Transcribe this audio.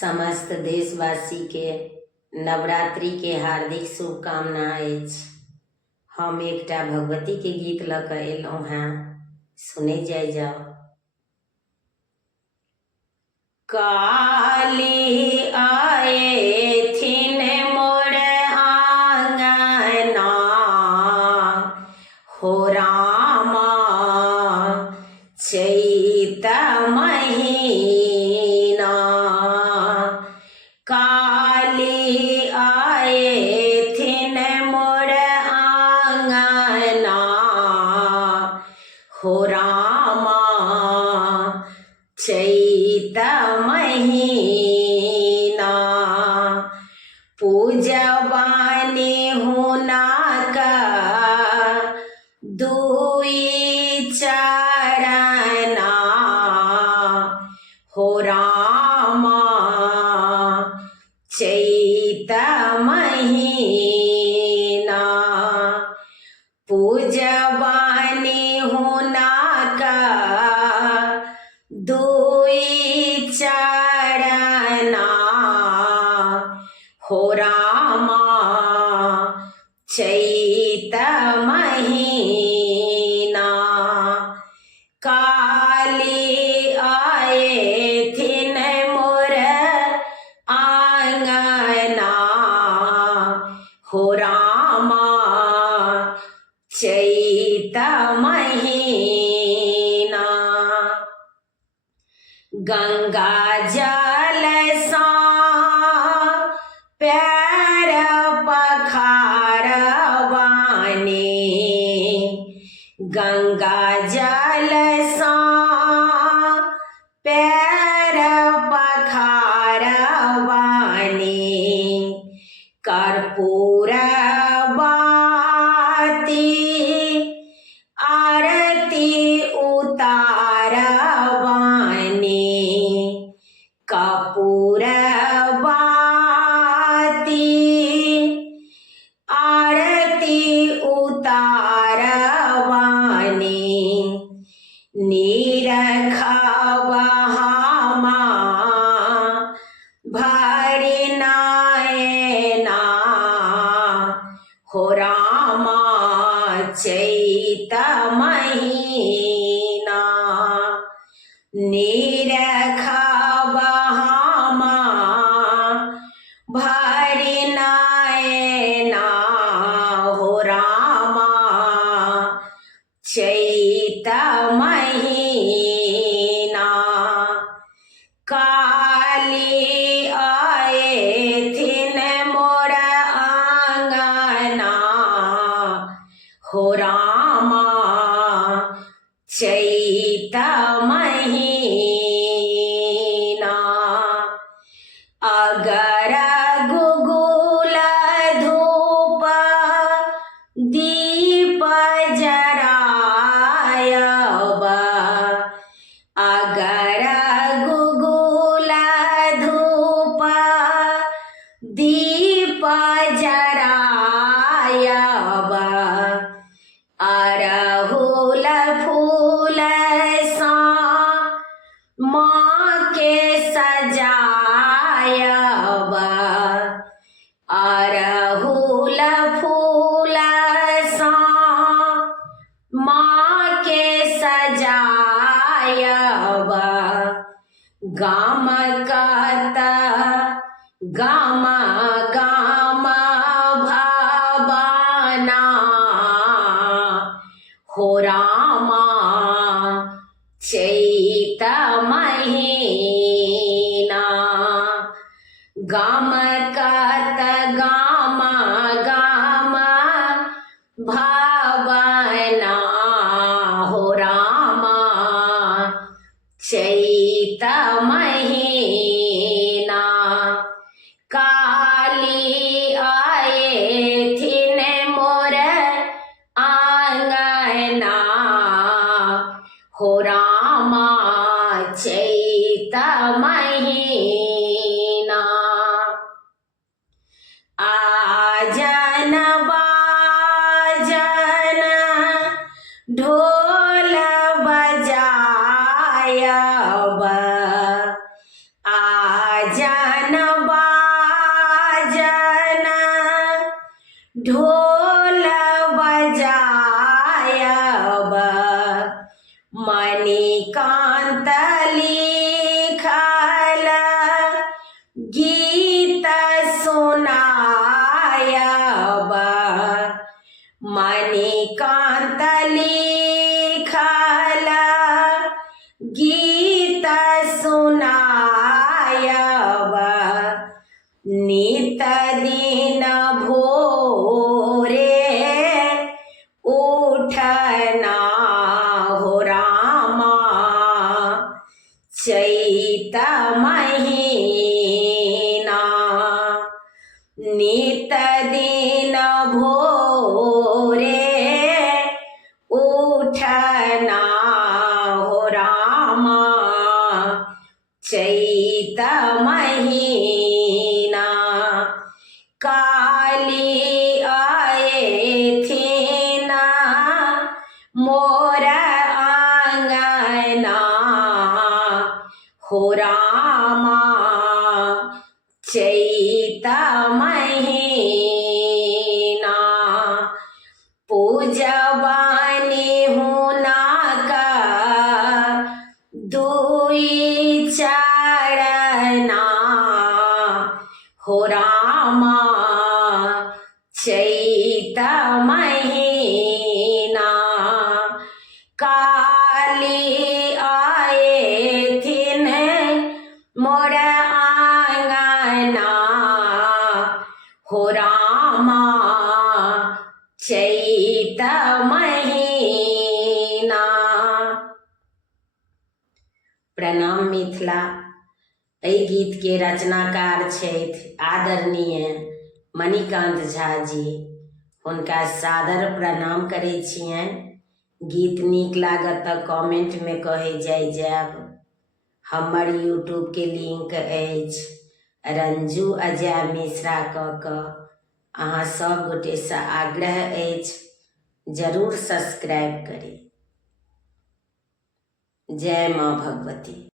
समस्त देशवासी के नवरात्रि के हार्दिक शुभकामनाएं। हम एकटा भगवती के गीत ल के एलहुँ हैं, सुने जाय जाओ। काली आए थिन मोर आंगना, हो रामा चैत महीना। काली आए थिन मोर आंगना, हो रामा चैत महीना। पूजवानी हुना का दुई चरना, हो रामा चैत महीना। पूजवानी हुना का दुई चरना, हो रामा चैत महीना। काली आए थिन मोर आंगना, हो रामा चैत महीना। गंगा जल सा पैर पखारवानी, गंगा जल सा पैर पखारवानी। कर्पूर बाती आरती उतारवानी, कपूर बाती आरती उतारवानी। नीरखवा हमा भरी नयना, हो रामा चैत महीना। नीरखवा हमा भरी नयना, हो रामा चैत महीना। काली आए थिन मोर आंगना, हो रामा चैत महीना। अगर गुगुल धूप दीप जरायब, अगर गुगुल धूप दीप जरायब। अरहुल फूल सा माँ के सजायब, अरहुल फूल सा माँ के सजायब। गाम कत गाम गाम भवाना, हो रामा चैत महीना। गाम कत गाम गाम भवाना, हो रामा चैत महीना। काली आए थिन मोर आंगना, हो रामा चैत महीना। आजन बाजन ढोल बजायब, आजन ढोल बजायब मणिकांत लिखल गीत सुनायब मणिकांत लिखल गीत सुनायब नित दिन भोरे उठना हो रामा चैत महीना नित दिन भोरे उठना हो रामा चैत महीना काली आए थी ना मोर आंगना हो रामा चैत महीना पूजवानी हुना का दुई चरना हो रामा चैत महीना काली आए थिन मोर आंगना हो रामा चैत महीना। प्रणाम मिथिला। एहि गीत के रचनाकार छथि आदरणीय मणिकांत झा जी। हुनका सादर प्रणाम करै छियनि। गीत नीक लागत तऽ कमेंट में कहे जायब। हमर यूट्यूब के लिंक अछि रंजू अजय मिश्रा कऽ अहाँ सब गोटे से आग्रह अछि जरूर सब्सक्राइब करी। जय माँ भगवती।